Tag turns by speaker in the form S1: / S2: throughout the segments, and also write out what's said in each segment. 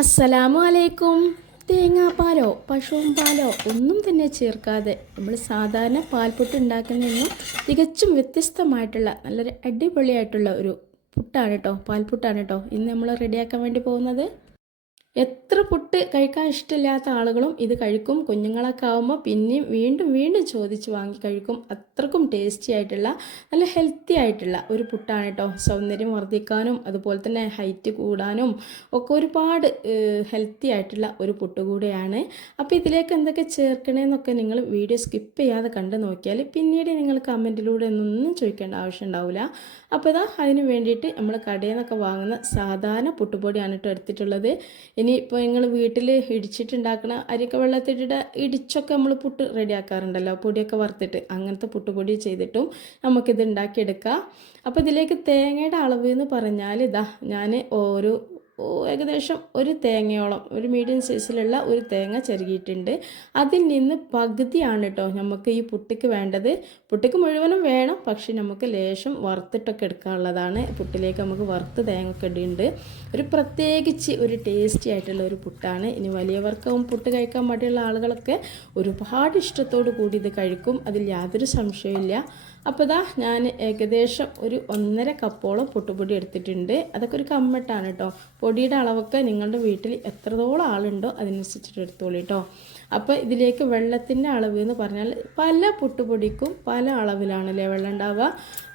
S1: അസ്സലാമു അലൈക്കും തേങ്ങാപ്പാലോ പശുവും പാലോ ഒന്നും തന്നെ ചേർക്കാതെ നമ്മൾ സാധാരണ പാൽപ്പൊട്ട് ഉണ്ടാക്കുന്നതിൽ നിന്നും തികച്ചും വ്യത്യസ്തമായിട്ടുള്ള നല്ലൊരു അടിപൊളിയായിട്ടുള്ള ഒരു പുട്ടാണ് കേട്ടോ പാൽപുട്ടാണ് കേട്ടോ. ഇന്ന് നമ്മൾ റെഡിയാക്കാൻ വേണ്ടി പോകുന്നത് എത്ര പുട്ട് കഴിക്കാൻ ഇഷ്ടമില്ലാത്ത ആളുകളും ഇത് കഴിക്കും. കുഞ്ഞുങ്ങളൊക്കെ ആകുമ്പോൾ പിന്നെയും വീണ്ടും വീണ്ടും ചോദിച്ച് വാങ്ങി കഴിക്കും. അത്രക്കും ടേസ്റ്റി ആയിട്ടുള്ള നല്ല ഹെൽത്തി ആയിട്ടുള്ള ഒരു പുട്ടാണ് കേട്ടോ സൗന്ദര്യം വർദ്ധിക്കാനും അതുപോലെ തന്നെ ഹൈറ്റ് കൂടാനും ഒക്കെ ഒരുപാട് ഹെൽത്തി ആയിട്ടുള്ള ഒരു പുട്ട് കൂടെയാണ്. അപ്പോൾ ഇതിലേക്ക് എന്തൊക്കെ ചേർക്കണേന്നൊക്കെ നിങ്ങൾ വീഡിയോ സ്കിപ്പ് ചെയ്യാതെ കണ്ട് നോക്കിയാൽ പിന്നീട് നിങ്ങൾ കമന്റിലൂടെ ഒന്നും ചോദിക്കേണ്ട ആവശ്യം ഉണ്ടാവില്ല അപ്പോൾ ഇതാ അതിന് വേണ്ടിയിട്ട് നമ്മൾ കടയിൽ നിന്നൊക്കെ വാങ്ങുന്ന സാധാരണ പുട്ടുപൊടിയാണ് കേട്ടോ എടുത്തിട്ടുള്ളത്. ഇനി നിങ്ങൾ വീട്ടിൽ ഇടിച്ചിട്ടുണ്ടാക്കണ അരിയൊക്കെ വെള്ളത്തിട്ടിട്ട് ഇടിച്ചൊക്കെ നമ്മൾ പുട്ട് റെഡിയാക്കാറുണ്ടല്ലോ പൊടിയൊക്കെ വറുത്തിട്ട്. അങ്ങനത്തെ പുട്ടുപൊടി ചെയ്തിട്ടും നമുക്കിത് ഉണ്ടാക്കിയെടുക്കാം. അപ്പോൾ ഇതിലേക്ക് തേങ്ങയുടെ അളവ് എന്ന് പറഞ്ഞാൽ ഇതാ ഞാൻ ഓരോ ഏകദേശം ഒരു തേങ്ങയോളം ഒരു മീഡിയം സൈസിലുള്ള ഒരു തേങ്ങ ചെറുകിയിട്ടുണ്ട്. അതിൽ നിന്ന് പകുതിയാണ് കേട്ടോ നമുക്ക് ഈ പുട്ടിക്ക് വേണ്ടത്. പുട്ടിക്ക് മുഴുവനും വേണം പക്ഷെ നമുക്ക് ലേശം വറുത്തിട്ടൊക്കെ എടുക്കാനുള്ളതാണ്. പുട്ടിലേക്ക് നമുക്ക് വറുത്ത് തേങ്ങ ഒക്കെ ഇടുന്നുണ്ട് ഒരു പ്രത്യേകിച്ച് ഒരു ടേസ്റ്റി ആയിട്ടുള്ള ഒരു പുട്ടാണ്. ഇനി വലിയവർക്കും പുട്ട് കഴിക്കാൻ മടിയുള്ള ആളുകളൊക്കെ ഒരുപാട് ഇഷ്ടത്തോടു കൂടി ഇത് കഴിക്കും. അതിൽ യാതൊരു സംശയമില്ല അപ്പോൾ ഇതാ ഞാൻ ഏകദേശം ഒരു ഒന്നര കപ്പോളം പൊട്ടുപൊടി എടുത്തിട്ടുണ്ട്. അതൊക്കെ ഒരു കമ്മട്ടാണ് കേട്ടോ പൊടിയുടെ അളവൊക്കെ നിങ്ങളുടെ വീട്ടിൽ എത്രത്തോളം ആളുണ്ടോ അതിനനുസരിച്ചിട്ട് എടുത്തോളൂ കേട്ടോ അപ്പോൾ ഇതിലേക്ക് വെള്ളത്തിന്റെ അളവ് എന്ന് പറഞ്ഞാൽ പല പുട്ടുപൊടിക്കും പല അളവിലാണല്ലേ വെള്ളം ഉണ്ടാവുക.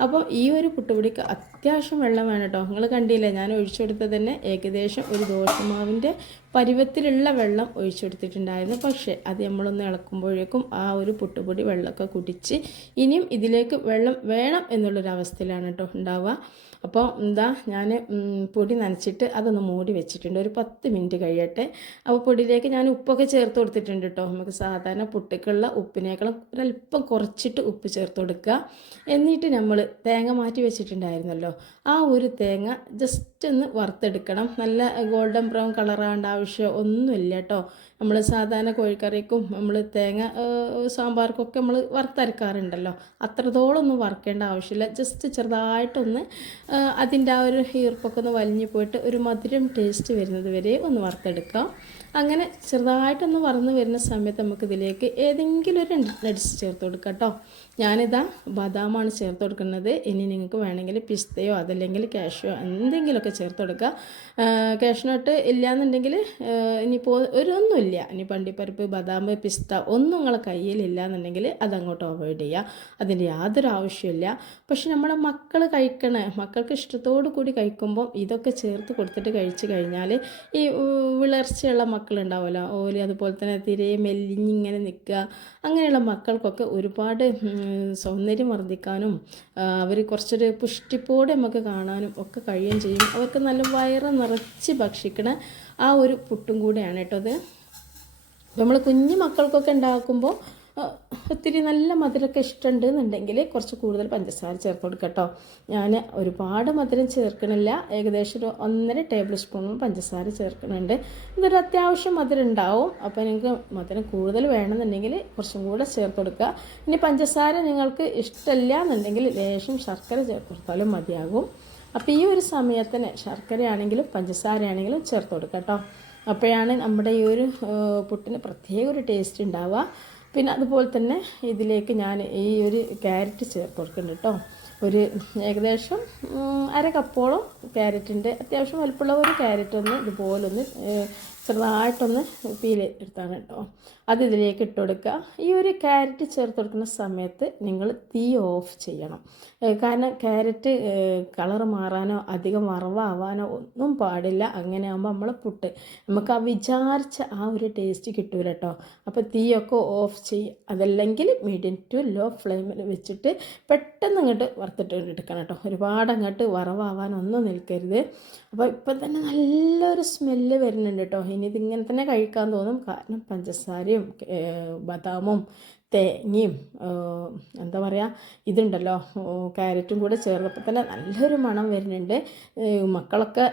S1: അപ്പോൾ ഈ ഒരു പുട്ടുപൊടിക്ക് അത്യാവശ്യം വെള്ളം വേണം കേട്ടോ. നിങ്ങൾ കണ്ടില്ലേ ഞാൻ ഒഴിച്ചെടുത്തത് തന്നെ ഏകദേശം ഒരു ദോശമാവിന്റെ പരുവത്തിലുള്ള വെള്ളം ഒഴിച്ചെടുത്തിട്ടുണ്ടായിരുന്നു. പക്ഷേ അത് നമ്മളൊന്ന് ഇളക്കുമ്പോഴേക്കും ആ ഒരു പുട്ടുപൊടി വെള്ളമൊക്കെ കുടിച്ച് ഇനിയും ഇതിലേക്ക് വെള്ളം വേണം എന്നുള്ളൊരവസ്ഥയിലാണ് കേട്ടോ ഉണ്ടാവുക. അപ്പോൾ എന്താ ഞാൻ പൊടി നനച്ചിട്ട് അതൊന്ന് മൂടി വെച്ചിട്ടുണ്ട്. ഒരു പത്ത് മിനിറ്റ് കഴിയട്ടെ. അപ്പോൾ പൊടിയിലേക്ക് ഞാൻ ഉപ്പൊക്കെ ചേർത്ത് കൊടുത്തിട്ടുണ്ട് കേട്ടോ നമുക്ക് സാധാരണ പുട്ടിക്കുള്ള ഉപ്പിനേക്കാളും ഒരല്പം കുറച്ചിട്ട് ഉപ്പ് ചേർത്ത് കൊടുക്കുക. എന്നിട്ട് നമ്മൾ തേങ്ങ മാറ്റി വെച്ചിട്ടുണ്ടായിരുന്നല്ലോ. ആ ഒരു തേങ്ങ ജസ്റ്റ് ഒന്ന് വറുത്തെടുക്കണം. നല്ല ഗോൾഡൻ ബ്രൗൺ കളറാവേണ്ട ആവശ്യം ഒന്നുമില്ല കേട്ടോ നമ്മൾ സാധാരണ കോഴിക്കറിക്കും നമ്മൾ തേങ്ങ സാമ്പാർക്കൊക്കെ നമ്മൾ വറുത്തരക്കാറുണ്ടല്ലോ. അത്രത്തോളം ഒന്നും വറുക്കേണ്ട ആവശ്യമില്ല. ജസ്റ്റ് ചെറുതായിട്ടൊന്ന് അതിന്റെ ആ ഒരു ഈർപ്പൊക്കെ ഒന്ന് വലിഞ്ഞു പോയിട്ട് ഒരു മധുരം ടേസ്റ്റ് വരുന്നത് വരെ ഒന്ന് വറുത്തെടുക്കാം. അങ്ങനെ ചെറുതായിട്ടൊന്ന് വറന്ന് വരുന്ന സമയത്ത് നമുക്ക് ഇതിലേക്ക് ഏതെങ്കിലും ഒരു നട്സ് ചേർത്ത് കൊടുക്കാം കേട്ടോ. ഞാനിതാ ബദാമാണ് ചേർത്ത് കൊടുക്കുന്നത്. ഇനി നിങ്ങൾക്ക് വേണമെങ്കിൽ പിസ്തയോ അതല്ലെങ്കിൽ കാഷ്യോ എന്തെങ്കിലുമൊക്കെ ചേർത്ത് കൊടുക്കുക കാഷ്നട്ട് ഇല്ലയെന്നുണ്ടെങ്കിൽ ഇനിയിപ്പോൾ ഒരൊന്നുമില്ല ഇനി പണ്ടിപ്പരിപ്പ് ബദാം പിസ്ത ഒന്നും നിങ്ങളെ കയ്യിലില്ല എന്നുണ്ടെങ്കിൽ അതങ്ങോട്ട് അവോയ്ഡ് ചെയ്യുക അതിന്റെ യാതൊരു ആവശ്യമില്ല പക്ഷെ നമ്മുടെ മക്കൾ കഴിക്കണ മക്കൾക്ക് ഇഷ്ടത്തോടു കൂടി കഴിക്കുമ്പം ഇതൊക്കെ ചേർത്ത് കൊടുത്തിട്ട് കഴിച്ചു കഴിഞ്ഞാൽ ഈ വിളർച്ചയുള്ള മക്കളുണ്ടാവുമല്ലോ. ഓൽ അതുപോലെ തന്നെ തിരെ മെല്ലിഞ്ഞിങ്ങനെ നിൽക്കുക. അങ്ങനെയുള്ള മക്കൾക്കൊക്കെ ഒരുപാട് സൗന്ദര്യം വർദ്ധിക്കാനും അവർ കുറച്ചൊരു പുഷ്ടിപ്പോടെ നമുക്ക് കാണാനും ഒക്കെ കഴിയുകയും ചെയ്യും. അവർക്ക് നല്ല വയറ് നിറച്ച് ഭക്ഷിക്കണ ആ ഒരു പുട്ടും കൂടെയാണ് കേട്ടോ അത്. നമ്മൾ കുഞ്ഞു മക്കൾക്കൊക്കെ ഉണ്ടാക്കുമ്പോൾ ഒത്തിരി നല്ല മധുരമൊക്കെ ഇഷ്ടമുണ്ട് എന്നുണ്ടെങ്കിൽ കുറച്ച് കൂടുതൽ പഞ്ചസാര ചേർത്ത് കൊടുക്കുക കേട്ടോ ഞാൻ ഒരുപാട് മധുരം ചേർക്കണില്ല. ഏകദേശം ഒരു ഒന്നര ടേബിൾ സ്പൂൺ പഞ്ചസാര ചേർക്കുന്നുണ്ട് ഇതൊരു അത്യാവശ്യം മധുരം ഉണ്ടാവും. അപ്പോൾ നിങ്ങൾക്ക് മധുരം കൂടുതൽ വേണമെന്നുണ്ടെങ്കിൽ കുറച്ചും കൂടെ ചേർത്ത് കൊടുക്കുക. ഇനി പഞ്ചസാര നിങ്ങൾക്ക് ഇഷ്ടമില്ല എന്നുണ്ടെങ്കിൽ ലേശം ശർക്കര ചേർത്ത് കൊടുത്താലും മതിയാകും. അപ്പോൾ ഈ ഒരു സമയത്തിന് ശർക്കരയാണെങ്കിലും പഞ്ചസാരയാണെങ്കിലും ചേർത്ത് കൊടുക്കുക കേട്ടോ അപ്പോഴാണ് നമ്മുടെ ഈ ഒരു പുട്ടിന് പ്രത്യേക ഒരു ടേസ്റ്റ് ഉണ്ടാവുക. പിന്നെ അതുപോലെ തന്നെ ഇതിലേക്ക് ഞാൻ ഈ ഒരു ക്യാരറ്റ് ചേർത്ത് കൊടുക്കുന്നുണ്ട് കേട്ടോ. ഒരു ഏകദേശം അര കപ്പോളം ക്യാരറ്റിന്റെ അത്യാവശ്യം വലുപ്പമുള്ള ഒരു ക്യാരറ്റ് ഒന്ന് ഇതുപോലൊന്ന് ചെറുതായിട്ടൊന്ന് പീൽ എടുത്താണ് കേട്ടോ. അത് ഇതിലേക്ക് ഇട്ട് കൊടുക്കുക. ഈ ഒരു ക്യാരറ്റ് ചേർത്ത് കൊടുക്കുന്ന സമയത്ത് നിങ്ങൾ തീ ഓഫ് ചെയ്യണം. കാരണം ക്യാരറ്റ് കളർ മാറാനോ അധികം വറവാവാനോ ഒന്നും പാടില്ല. അങ്ങനെ ആകുമ്പോൾ നമ്മൾ പുട്ട്. നമുക്ക് ആ വിചാരിച്ച ആ ഒരു ടേസ്റ്റ് കിട്ടൂല കേട്ടോ. അപ്പോൾ തീയൊക്കെ ഓഫ് ചെയ്യുക അതല്ലെങ്കിൽ മീഡിയം ടു ലോ ഫ്ലെയിമിൽ വെച്ചിട്ട് പെട്ടെന്ന് അങ്ങോട്ട് വറുത്തിട്ട് എടുക്കണം കേട്ടോ. ഒരുപാട് അങ്ങോട്ട് വറവാവാനൊന്നും നിൽക്കരുത്. അപ്പോൾ ഇപ്പം തന്നെ നല്ലൊരു സ്മെല്ല് വരുന്നുണ്ട് കേട്ടോ. ഇനി ഇതിങ്ങനെ തന്നെ കഴിക്കാൻ തോന്നും. കാരണം പഞ്ചസാരയും ബദാമും തേങ്ങയും എന്താ പറയുക ഇതുണ്ടല്ലോ ക്യാരറ്റും കൂടെ ചേർത്തപ്പോൾ തന്നെ നല്ലൊരു മണം വരുന്നുണ്ട്. മക്കളൊക്കെ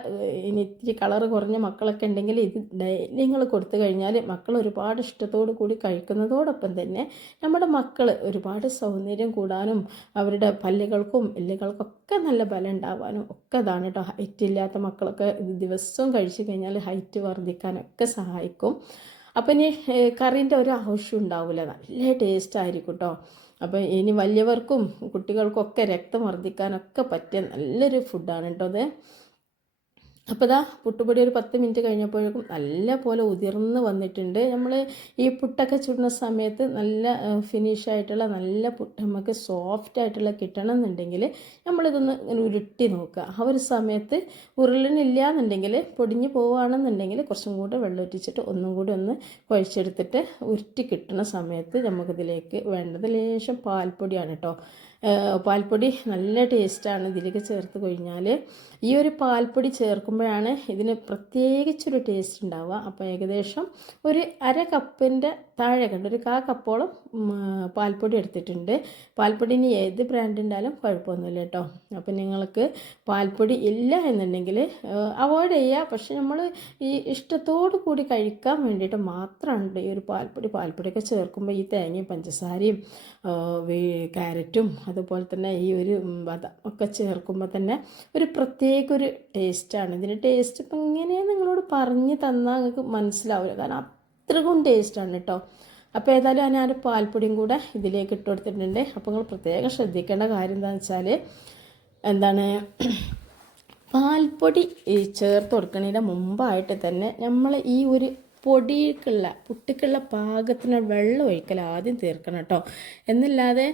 S1: ഇനി ഇത്തിരി കളറ് കുറഞ്ഞ മക്കളൊക്കെ ഉണ്ടെങ്കിൽ ഇത് ഡെയിലി നിങ്ങൾ കൊടുത്തു കഴിഞ്ഞാൽ മക്കൾ ഒരുപാട് ഇഷ്ടത്തോടു കൂടി കഴിക്കുന്നതോടൊപ്പം തന്നെ നമ്മുടെ മക്കൾ ഒരുപാട് സൗന്ദര്യം കൂടാനും അവരുടെ പല്ലുകൾക്കും എല്ലുകൾക്കൊക്കെ നല്ല ബലം ഉണ്ടാവാനും ഒക്കെ ഇതാണ് കേട്ടോ ഹൈറ്റ് ഇല്ലാത്ത മക്കളൊക്കെ ദിവസവും കഴിച്ചു കഴിഞ്ഞാൽ ഹൈറ്റ് വർദ്ധിക്കാനൊക്കെ സഹായിക്കും. അപ്പം ഇനി കറീന്റെ ഒരു ആവശ്യം ഉണ്ടാവില്ല നല്ല ടേസ്റ്റ് ആയിരിക്കും കേട്ടോ അപ്പോൾ ഇനി വലിയവർക്കും കുട്ടികൾക്കും ഒക്കെ രക്തം വർദ്ധിക്കാനൊക്കെ പറ്റിയ നല്ലൊരു ഫുഡാണ് കേട്ടോ അത് അപ്പോൾ ഇതാ പുട്ടുപൊടി ഒരു പത്ത് മിനിറ്റ് കഴിഞ്ഞപ്പോഴേക്കും നല്ല പോലെ ഉതിർന്ന് വന്നിട്ടുണ്ട്. നമ്മൾ ഈ പുട്ടൊക്കെ ചുടുന്ന സമയത്ത് നല്ല ഫിനിഷ് ആയിട്ടുള്ള നല്ല പുട്ട് നമുക്ക് സോഫ്റ്റ് ആയിട്ടുള്ള കിട്ടണം എന്നുണ്ടെങ്കിൽ നമ്മളിതൊന്ന് ഇങ്ങനെ ഉരുട്ടി നോക്കുക. ആ ഒരു സമയത്ത് ഉരുളനില്ല എന്നുണ്ടെങ്കിൽ പൊടിഞ്ഞു പോവുകയാണെന്നുണ്ടെങ്കിൽ കുറച്ചും കൂടെ വെള്ളം ഒറ്റിച്ചിട്ട് ഒന്നും കൂടി ഒന്ന് കുഴച്ചെടുത്തിട്ട് ഉരുട്ടി കിട്ടുന്ന സമയത്ത് നമുക്കിതിലേക്ക് വേണ്ടത് ലേശം പാൽപ്പൊടിയാണ് കേട്ടോ പാൽപ്പൊടി നല്ല ടേസ്റ്റാണ്. ഇതിലേക്ക് ചേർത്ത് കഴിഞ്ഞാൽ ഈ ഒരു പാൽപ്പൊടി ചേർക്കുമ്പോഴാണ് ഇതിന് പ്രത്യേകിച്ചൊരു ടേസ്റ്റ് ഉണ്ടാവുക. അപ്പോൾ ഏകദേശം ഒരു അര കപ്പിന്റെ താഴെ കണ്ട്. ഒരു കാ കപ്പോളം പാൽപ്പൊടി എടുത്തിട്ടുണ്ട്. പാൽപ്പൊടി ഇനി ഏത് ബ്രാൻഡ് കുഴപ്പമൊന്നുമില്ല കേട്ടോ. അപ്പം നിങ്ങൾക്ക് പാൽപ്പൊടി ഇല്ല എന്നുണ്ടെങ്കിൽ അവോയ്ഡ് ചെയ്യുക പക്ഷെ നമ്മൾ ഈ ഇഷ്ടത്തോടു കൂടി കഴിക്കാൻ വേണ്ടിയിട്ട് മാത്രമാണ് ഈ ഒരു പാൽപ്പൊടി. പാൽപ്പൊടിയൊക്കെ ചേർക്കുമ്പോൾ ഈ തേങ്ങയും പഞ്ചസാരയും ക്യാരറ്റും അതുപോലെ തന്നെ ഈ ഒരു ബദാം ഒക്കെ ചേർക്കുമ്പോൾ തന്നെ ഒരു പ്രത്യേക ഒരു ടേസ്റ്റാണ് ഇതിന്റെ ടേസ്റ്റ് ഇപ്പം ഇങ്ങനെ നിങ്ങളോട് പറഞ്ഞ് തന്നാൽ നിങ്ങൾക്ക് മനസ്സിലാവില്ല കാരണം അത്രക്കും ടേസ്റ്റാണ് കേട്ടോ അപ്പോൾ ഏതായാലും ഞാൻ പാൽപ്പൊടിയും കൂടെ ഇതിലേക്ക് ഇട്ട് കൊടുത്തിട്ടുണ്ട്. അപ്പോൾ നിങ്ങൾ പ്രത്യേകം ശ്രദ്ധിക്കേണ്ട കാര്യം എന്താണെന്ന് വെച്ചാൽ എന്താണ് പാൽപ്പൊടി ചേർത്ത് കൊടുക്കുന്നതിന്റെ മുമ്പായിട്ട് തന്നെ നമ്മൾ ഈ ഒരു പൊടിക്കുള്ള പുട്ടിക്കുള്ള പാകത്തിന് വെള്ളം ഒഴിക്കൽ ആദ്യം തീർക്കണം കേട്ടോ. എന്നല്ലാതെ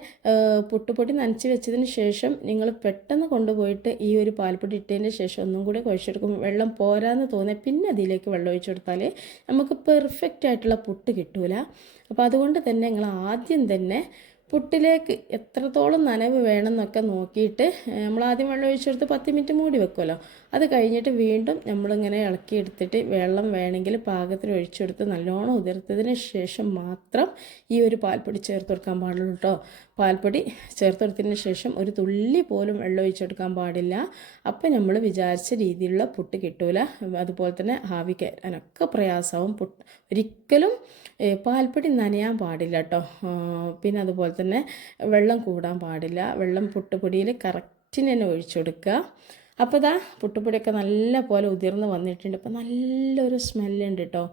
S1: പുട്ടുപൊടി നനച്ച് വെച്ചതിന് ശേഷം നിങ്ങൾ പെട്ടെന്ന് കൊണ്ടുപോയിട്ട് ഈ ഒരു പാൽപ്പൊടി ഇട്ടതിന് ശേഷം ഒന്നും കൂടി കുഴച്ചെടുക്കും. വെള്ളം പോരാന്ന് തോന്നിയാൽ പിന്നെ അതിലേക്ക് വെള്ളം ഒഴിച്ചു കൊടുത്താൽ നമുക്ക് പെർഫെക്റ്റ് ആയിട്ടുള്ള പുട്ട് കിട്ടൂല. അപ്പോൾ അതുകൊണ്ട് തന്നെ നിങ്ങൾ ആദ്യം തന്നെ പുട്ടിലേക്ക് എത്രത്തോളം നനവ് വേണമെന്നൊക്കെ നോക്കിയിട്ട് നമ്മൾ ആദ്യം വെള്ളം ഒഴിച്ചെടുത്ത് പത്ത് മിനിറ്റ് മൂടി വെക്കുമല്ലോ അത് കഴിഞ്ഞിട്ട് വീണ്ടും നമ്മളിങ്ങനെ ഇളക്കി എടുത്തിട്ട് വെള്ളം വേണമെങ്കിൽ പാകത്തിന് ഒഴിച്ചെടുത്ത് നല്ലോണം ഉതിർത്തതിന് ശേഷം മാത്രം ഈ ഒരു പാൽപ്പൊടി ചേർത്ത് കൊടുക്കാൻ പാടുള്ളൂ കേട്ടോ പാൽപ്പൊടി ചേർത്ത് കൊടുത്തതിന് ശേഷം ഒരു തുള്ളി പോലും വെള്ളം ഒഴിച്ചെടുക്കാൻ പാടില്ല. അപ്പം നമ്മൾ വിചാരിച്ച രീതിയിലുള്ള പുട്ട് കിട്ടൂല. അതുപോലെ തന്നെ ആവി കയറാനൊക്കെ പ്രയാസവും. പുട്ട് ഒരിക്കലും പാൽപ്പൊടി നനയാൻ പാടില്ല കേട്ടോ പിന്നെ അതുപോലെ തന്നെ വെള്ളം കൂടാൻ പാടില്ല. വെള്ളം പുട്ടുപൊടിയിൽ കറക്റ്റിന് തന്നെ ഒഴിച്ചു കൊടുക്കുക അപ്പോൾ ഇതാ പുട്ടുപൊടിയൊക്കെ നല്ല പോലെ ഉതിർന്ന് വന്നിട്ടുണ്ട്. അപ്പോൾ നല്ലൊരു സ്മെല്ലുണ്ട് കേട്ടോ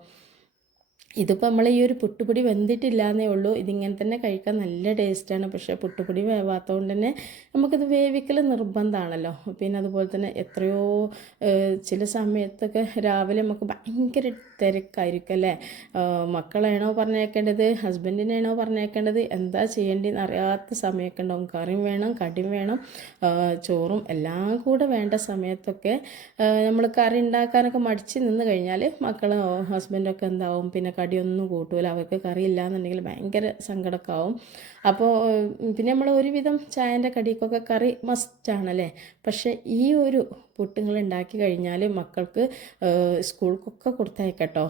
S1: ഇതിപ്പോൾ നമ്മൾ ഈ ഒരു പുട്ടുപൊടി വെന്തിട്ടില്ല എന്നേ ഉള്ളൂ. ഇതിങ്ങനെ തന്നെ കഴിക്കാൻ നല്ല ടേസ്റ്റാണ്. പക്ഷേ പുട്ടുപൊടി വേവാത്തതുകൊണ്ട് തന്നെ നമുക്കിത് വേവിക്കൽ നിർബന്ധമാണല്ലോ പിന്നെ അതുപോലെ തന്നെ എത്രയോ ചില സമയത്തൊക്കെ രാവിലെ നമുക്ക് ഭയങ്കര തിരക്കായിരിക്കും അല്ലേ മക്കളാണോ പറഞ്ഞേക്കേണ്ടത് ഹസ്ബൻഡിനാണോ പറഞ്ഞേക്കേണ്ടത് എന്താ ചെയ്യേണ്ടതെന്ന് അറിയാത്ത സമയമൊക്കെ ഉണ്ടാവും. കറിയും വേണം കടിയും വേണം ചോറും എല്ലാം കൂടെ വേണ്ട സമയത്തൊക്കെ നമ്മൾ കറി ഉണ്ടാക്കാനൊക്കെ മടിച്ച് നിന്ന് കഴിഞ്ഞാൽ മക്കൾ ഹസ്ബൻഡൊക്കെ എന്താവും? പിന്നെ കടിയൊന്നും കൂട്ടൂല. അവർക്ക് കറി ഇല്ല എന്നുണ്ടെങ്കിൽ ഭയങ്കര സങ്കടമൊക്കെ ആവും അപ്പോൾ പിന്നെ നമ്മൾ ഒരുവിധം ചായന്റെ കടിക്കൊക്കെ കറി മസ്റ്റാണല്ലേ പക്ഷേ ഈ ഒരു പുട്ടുങ്ങൾ ഉണ്ടാക്കി കഴിഞ്ഞാൽ മക്കൾക്ക് സ്കൂൾക്കൊക്കെ കൊടുത്തയക്കട്ടോ.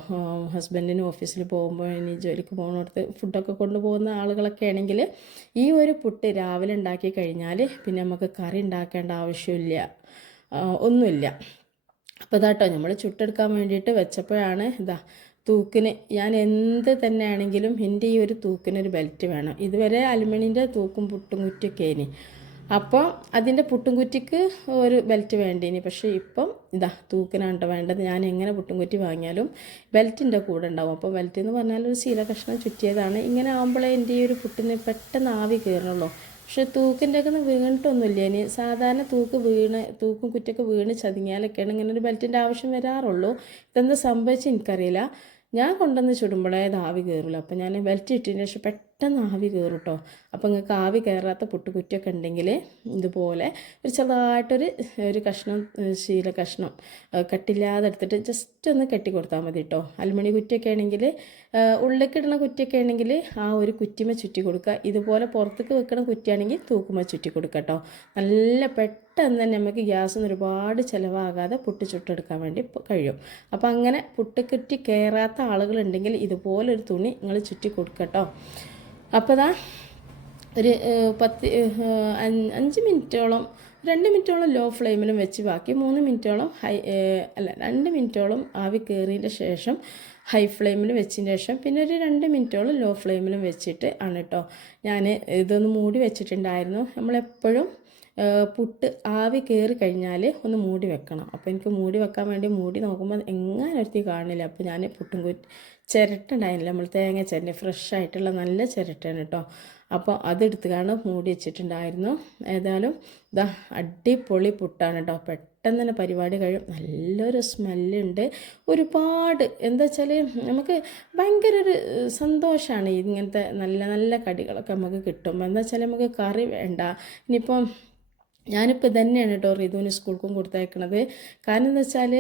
S1: ഹസ്ബൻഡിന് ഓഫീസിൽ പോകുമ്പോൾ ഇനി ജോലിക്ക് പോകുന്നിടത്ത് ഫുഡൊക്കെ കൊണ്ടുപോകുന്ന ആളുകളൊക്കെ ആണെങ്കിൽ ഈ ഒരു പുട്ട് രാവിലെ ഉണ്ടാക്കി കഴിഞ്ഞാൽ പിന്നെ നമുക്ക് കറി ഉണ്ടാക്കേണ്ട ആവശ്യമില്ല. ഒന്നുമില്ല. അപ്പോൾ ഇതാട്ടോ നമ്മൾ ചുട്ടെടുക്കാൻ വേണ്ടിയിട്ട് വെച്ചപ്പോഴാണ് ഇതാ തൂക്കിന്. ഞാൻ എന്ത് തന്നെയാണെങ്കിലും എന്റെ ഈ ഒരു തൂക്കിനൊരു ബെൽറ്റ് വേണം. ഇതുവരെ അലുമിനിന്റെ തൂക്കും പുട്ടും കുറ്റിയൊക്കെ ഇനി അപ്പോൾ അതിന്റെ പുട്ടും കുറ്റിക്ക് ഒരു ബെൽറ്റ് വേണ്ടിനി. പക്ഷേ ഇപ്പം ഇതാ തൂക്കിനാണ് വേണ്ടത്. ഞാൻ എങ്ങനെ പുട്ടും കുറ്റി വാങ്ങിയാലും ബെൽറ്റിന്റെ കൂടെ ഉണ്ടാവും. അപ്പോൾ ബെൽറ്റ് എന്ന് പറഞ്ഞാൽ ഒരു ശീല കഷ്ണം ചുറ്റിയതാണ്. ഇങ്ങനെ ആകുമ്പോഴേ എന്റെ ഈ ഒരു പുട്ടിന് പെട്ടെന്ന് ആവി കയറുള്ളൂ പക്ഷെ തൂക്കിന്റെ ഒക്കെ വീണിട്ടൊന്നുമില്ല ഇനി സാധാരണ തൂക്ക് വീണ് തൂക്കും കുറ്റൊക്കെ വീണ് ചതുങ്ങിയാലൊക്കെയാണ് ഇങ്ങനെ ഒരു ബെൽറ്റിന്റെ ആവശ്യം വരാറുള്ളൂ. ഇതെന്താ സംഭവിച്ച് എനിക്കറിയില്ല ഞാൻ കൊണ്ടുവന്ന് ചുടുമ്പോഴേ ആവി കയറുള്ളൂ അപ്പോൾ ഞാൻ ബെൽറ്റ് ഇട്ടതിന് ശേഷം പെട്ടെന്ന് ആവി കയറും കേട്ടോ അപ്പോൾ നിങ്ങൾക്ക് ആവി കയറാത്ത പുട്ടുകുറ്റിയൊക്കെ ഉണ്ടെങ്കിൽ ഇതുപോലെ ഒരു ചെറുതായിട്ടൊരു ഒരു കഷ്ണം ശീല കഷ്ണം കട്ടില്ലാതെ എടുത്തിട്ട് ജസ്റ്റ് ഒന്ന് കെട്ടി കൊടുത്താൽ മതി കേട്ടോ അലുമിണി കുറ്റിയൊക്കെ ആണെങ്കിൽ ഉള്ളിക്കിടുന്ന കുറ്റിയൊക്കെ ആണെങ്കിൽ ആ ഒരു കുറ്റിമ ചുറ്റി കൊടുക്കുക ഇതുപോലെ പുറത്തേക്ക് വെക്കുന്ന കുറ്റിയാണെങ്കിൽ തൂക്കുമ ചുറ്റി കൊടുക്കുക കേട്ടോ നല്ല പെട്ടെന്ന് തന്നെ നമുക്ക് ഗ്യാസൊന്നും ഒരുപാട് ചിലവാകാതെ പുട്ട് ചുട്ടെടുക്കാൻ വേണ്ടി കഴിയും. അപ്പോൾ അങ്ങനെ പുട്ടുകുറ്റി കയറാത്ത ആളുകളുണ്ടെങ്കിൽ ഇതുപോലൊരു തുണി നിങ്ങൾ ചുറ്റി കൊടുക്കുക കേട്ടോ അപ്പോൾ ദാ ഒരു പത്ത് അഞ്ച് മിനിറ്റോളം രണ്ട് മിനിറ്റോളം ലോ ഫ്ലെയിമിലും വെച്ച് ബാക്കി മൂന്ന് മിനിറ്റോളം ഹൈ അല്ല രണ്ട് മിനിറ്റോളം ആവി കയറിയതിന്റെ ശേഷം ഹൈ ഫ്ലെയിമിൽ വെച്ചതിന് ശേഷം പിന്നെ ഒരു രണ്ട് മിനിറ്റോളം ലോ ഫ്ലെയിമിലും വെച്ചിട്ട് ആണ് കേട്ടോ ഞാൻ ഇതൊന്ന് മൂടി വെച്ചിട്ടുണ്ടായിരുന്നു. നമ്മളെപ്പോഴും പുട്ട് ആവി കയറി കഴിഞ്ഞാൽ ഒന്ന് മൂടി വെക്കണം. അപ്പോൾ എനിക്ക് മൂടി വെക്കാൻ വേണ്ടി മൂടി നോക്കുമ്പോൾ എങ്ങനെ ഒരുത്തി കാണില്ല. അപ്പോൾ ഞാൻ പുട്ടും കുറ്റി ചിരട്ട ഉണ്ടായിരുന്നില്ല നമ്മൾ തേങ്ങ ചിരണ്ട ഫ്രഷ് ആയിട്ടുള്ള നല്ല ചിരട്ടാണ് കേട്ടോ. അപ്പോൾ അതെടുത്തുകാണ് മൂടി വെച്ചിട്ടുണ്ടായിരുന്നു. ഏതായാലും ഇതാ അടിപൊളി പുട്ടാണ് കേട്ടോ. പെട്ടെന്ന് തന്നെ പരിപാടി കഴിയും. നല്ലൊരു സ്മെല്ലുണ്ട്. ഒരുപാട് എന്താ വെച്ചാൽ നമുക്ക് ഭയങ്കര ഒരു സന്തോഷമാണ് ഇങ്ങനത്തെ നല്ല നല്ല കടികളൊക്കെ നമുക്ക് കിട്ടുമ്പോൾ എന്താ വെച്ചാൽ നമുക്ക് കറി വേണ്ട. ഇനിയിപ്പം ഞാനിപ്പോൾ തന്നെയാണ് കേട്ടോ റിതുവിന് സ്കൂൾക്കും കൊടുത്തയക്കണത്. കാരണം എന്താ വെച്ചാൽ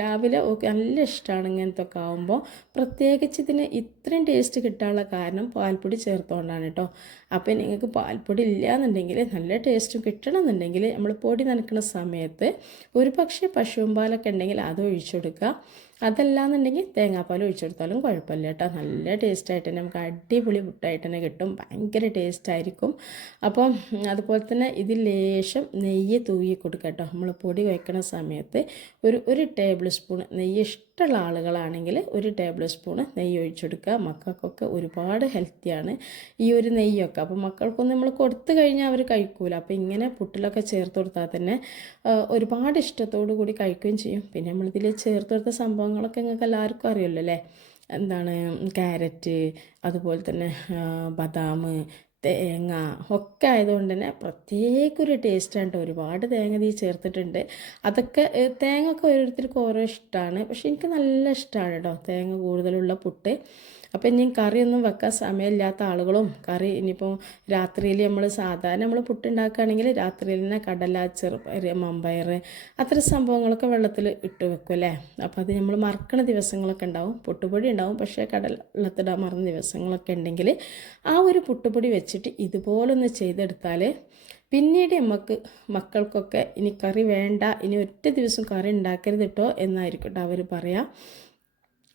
S1: രാവിലെ ഓക്കെ നല്ല ഇഷ്ടമാണ് ഇങ്ങനത്തെ ഒക്കെ ആകുമ്പോൾ പ്രത്യേകിച്ച് ഇതിന് ഇത്രയും ടേസ്റ്റ് കിട്ടാനുള്ള കാരണം പാൽപ്പൊടി ചേർത്തുകൊണ്ടാണ് കേട്ടോ. അപ്പോൾ നിങ്ങൾക്ക് പാൽപ്പൊടി ഇല്ല എന്നുണ്ടെങ്കിൽ നല്ല ടേസ്റ്റ് കിട്ടണമെന്നുണ്ടെങ്കിൽ നമ്മൾ പൊടി നനക്കുന്ന സമയത്ത് ഒരു പക്ഷേ പശുവും പാലൊക്കെ ഉണ്ടെങ്കിൽ അത് ഒഴിച്ചു കൊടുക്കുക അതല്ലാന്നുണ്ടെങ്കിൽ തേങ്ങാപ്പാൽ ഒഴിച്ചെടുത്താലും കുഴപ്പമില്ല കേട്ടോ. നല്ല ടേസ്റ്റായിട്ട് തന്നെ നമുക്ക് അടിപൊളി പുട്ടായിട്ട് തന്നെ കിട്ടും. ഭയങ്കര ടേസ്റ്റായിരിക്കും അപ്പോൾ അതുപോലെ തന്നെ ഇതിൽ ലേശം നെയ്യ് തൂക്കി കൊടുക്കുക കേട്ടോ. നമ്മൾ പൊടി വയ്ക്കുന്ന സമയത്ത് ഒരു ഒരു ടേബിൾ സ്പൂൺ നെയ്യ് ഇഷ്ടമുള്ള ആളുകളാണെങ്കിൽ ഒരു ടേബിൾ സ്പൂൺ നെയ്യ് ഒഴിച്ചെടുക്കുക. മക്കൾക്കൊക്കെ ഒരുപാട് ഹെൽത്തിയാണ് ഈ ഒരു നെയ്യൊക്കെ. അപ്പോൾ മക്കൾക്കൊന്നും നമ്മൾ കൊടുത്തു കഴിഞ്ഞാൽ അവർ കഴിക്കൂല. അപ്പോൾ ഇങ്ങനെ പുട്ടിലൊക്കെ ചേർത്ത് കൊടുത്താൽ തന്നെ ഒരുപാട് ഇഷ്ടത്തോടു കൂടി കഴിക്കുകയും ചെയ്യും. പിന്നെ നമ്മളിതിൽ ചേർത്ത് കൊടുത്ത സംഭവങ്ങളൊക്കെ നിങ്ങൾക്ക് എല്ലാവർക്കും അറിയുമല്ലോ അല്ലേ? എന്താണ് ക്യാരറ്റ് അതുപോലെ തന്നെ ബദാം തേങ്ങ ഒക്കെ ആയതുകൊണ്ട് തന്നെ പ്രത്യേക ഒരു ടേസ്റ്റാണ് ഒരുപാട് തേങ്ങ തീ ചേർത്തിട്ടുണ്ട്. അതൊക്കെ തേങ്ങ ഒക്കെ ഓരോരുത്തർക്കും ഓരോ ഇഷ്ടമാണ് പക്ഷെ എനിക്ക് നല്ല ഇഷ്ടമാണ് കേട്ടോ തേങ്ങ കൂടുതലുള്ള പുട്ട്. അപ്പം ഇനിയും കറിയൊന്നും വെക്കാൻ സമയമില്ലാത്ത ആളുകളും കറി ഇനിയിപ്പോൾ രാത്രിയിൽ നമ്മൾ സാധാരണ നമ്മൾ പുട്ടുണ്ടാക്കുകയാണെങ്കിൽ രാത്രിയിൽ തന്നെ കടല ചെറുപയർ മമ്പയർ അത്തരം സംഭവങ്ങളൊക്കെ വെള്ളത്തിൽ ഇട്ട് വെക്കും അല്ലേ? അപ്പോൾ അത് നമ്മൾ മറക്കണ ദിവസങ്ങളൊക്കെ ഉണ്ടാവും. പൊട്ടുപൊടി ഉണ്ടാവും. പക്ഷേ കടല വെള്ളത്തിടാൻ മറന്ന ദിവസങ്ങളൊക്കെ ഉണ്ടെങ്കിൽ ആ ഒരു പുട്ടുപൊടി വെച്ചിട്ട് ഇതുപോലൊന്ന് ചെയ്തെടുത്താൽ പിന്നീട് നമുക്ക് മക്കൾക്കൊക്കെ ഇനി കറി വേണ്ട ഇനി ഒറ്റ ദിവസം കറി ഉണ്ടാക്കരുത് കേട്ടോ എന്നായിരിക്കും കേട്ടോ അവർ പറയാം.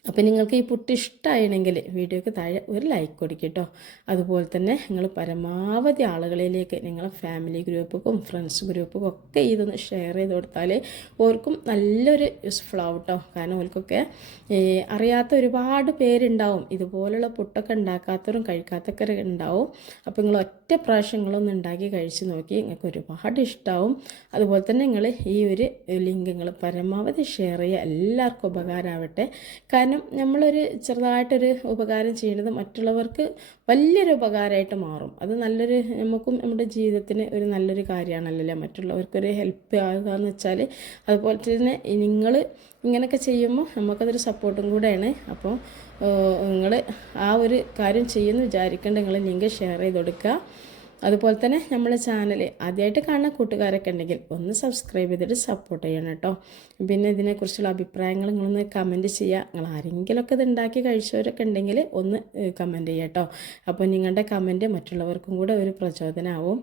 S1: അപ്പോൾ നിങ്ങൾക്ക് ഈ പുട്ട് ഇഷ്ടമായിരുന്നെങ്കിൽ വീഡിയോക്ക് താഴെ ഒരു ലൈക്ക് കൊടുക്കുക കേട്ടോ അതുപോലെ തന്നെ നിങ്ങൾ പരമാവധി ആളുകളിലേക്ക് നിങ്ങളെ ഫാമിലി ഗ്രൂപ്പുക്കും ഫ്രണ്ട്സ് ഗ്രൂപ്പുക്കും ഒക്കെ ഇതൊന്ന് ഷെയർ ചെയ്ത് കൊടുത്താൽ ഓർക്കും നല്ലൊരു യൂസ്ഫുൾ ആവും കേട്ടോ കാരണം ഓർക്കൊക്കെ അറിയാത്ത ഒരുപാട് പേരുണ്ടാവും. ഇതുപോലുള്ള പുട്ടൊക്കെ ഉണ്ടാക്കാത്തവരും കഴിക്കാത്തൊക്കെ ഉണ്ടാവും. അപ്പോൾ നിങ്ങൾ ഒറ്റ പ്രാവശ്യം നിങ്ങളൊന്ന് ഉണ്ടാക്കി കഴിച്ച് നോക്കി നിങ്ങൾക്ക് ഒരുപാട് ഇഷ്ടമാവും അതുപോലെ തന്നെ നിങ്ങൾ ഈ ഒരു ലിങ്ക് നിങ്ങൾ പരമാവധി ഷെയർ ചെയ്യുക. എല്ലാവർക്കും ഉപകാരമാവട്ടെ. കാരണം നമ്മളൊരു ചെറുതായിട്ടൊരു ഉപകാരം ചെയ്യുന്നത് മറ്റുള്ളവർക്ക് വലിയൊരു ഉപകാരമായിട്ട് മാറും. അത് നല്ലൊരു നമുക്കും നമ്മുടെ ജീവിതത്തിന് ഒരു നല്ലൊരു കാര്യമാണല്ലോ മറ്റുള്ളവർക്കൊരു ഹെൽപ്പ് ആകുക എന്ന് വെച്ചാൽ അതുപോലെ തന്നെ നിങ്ങൾ ഇങ്ങനെയൊക്കെ ചെയ്യുമ്പോൾ നമുക്കതൊരു സപ്പോർട്ടും കൂടെയാണ്. അപ്പോൾ നിങ്ങൾ ആ ഒരു കാര്യം ചെയ്യുമെന്ന് വിചാരിക്കേണ്ട. നിങ്ങൾ ലിങ്ക് ഷെയർ ചെയ്ത് കൊടുക്കുക അതുപോലെ തന്നെ നമ്മുടെ ചാനൽ ആദ്യമായിട്ട് കാണുന്ന കൂട്ടുകാരൊക്കെ ഉണ്ടെങ്കിൽ ഒന്ന് സബ്സ്ക്രൈബ് ചെയ്തിട്ട് സപ്പോർട്ട് ചെയ്യണം കേട്ടോ. പിന്നെ ഇതിനെക്കുറിച്ചുള്ള അഭിപ്രായങ്ങൾ നിങ്ങളൊന്ന് കമന്റ് ചെയ്യുക നിങ്ങൾ ആരെങ്കിലുമൊക്കെ ഇത് ഉണ്ടാക്കി കഴിച്ചവരൊക്കെ ഉണ്ടെങ്കിൽ ഒന്ന് കമന്റ് ചെയ്യുക കേട്ടോ. അപ്പോൾ നിങ്ങളുടെ കമന്റ് മറ്റുള്ളവർക്കും കൂടെ ഒരു പ്രചോദനമാവും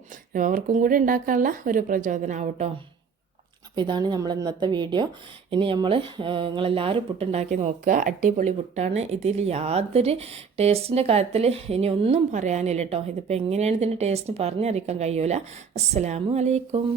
S1: അവർക്കും കൂടെ ഉണ്ടാക്കാനുള്ള ഒരു പ്രചോദനമാവും കേട്ടോ. അപ്പോൾ ഇതാണ് നമ്മൾ ഇന്നത്തെ വീഡിയോ. ഇനി നമ്മൾ നിങ്ങളെല്ലാവരും പുട്ടുണ്ടാക്കി നോക്കുക. അടിപൊളി പുട്ടാണ്. ഇതിൽ യാതൊരു ടേസ്റ്റിന്റെ കാര്യത്തിൽ ഇനി ഒന്നും പറയാനില്ല കേട്ടോ ഇതിപ്പോൾ എങ്ങനെയാണ് ഇതിന്റെ ടേസ്റ്റ് പറഞ്ഞറിയിക്കാൻ കഴിയൂല. അസ്സലാമു അലൈക്കും.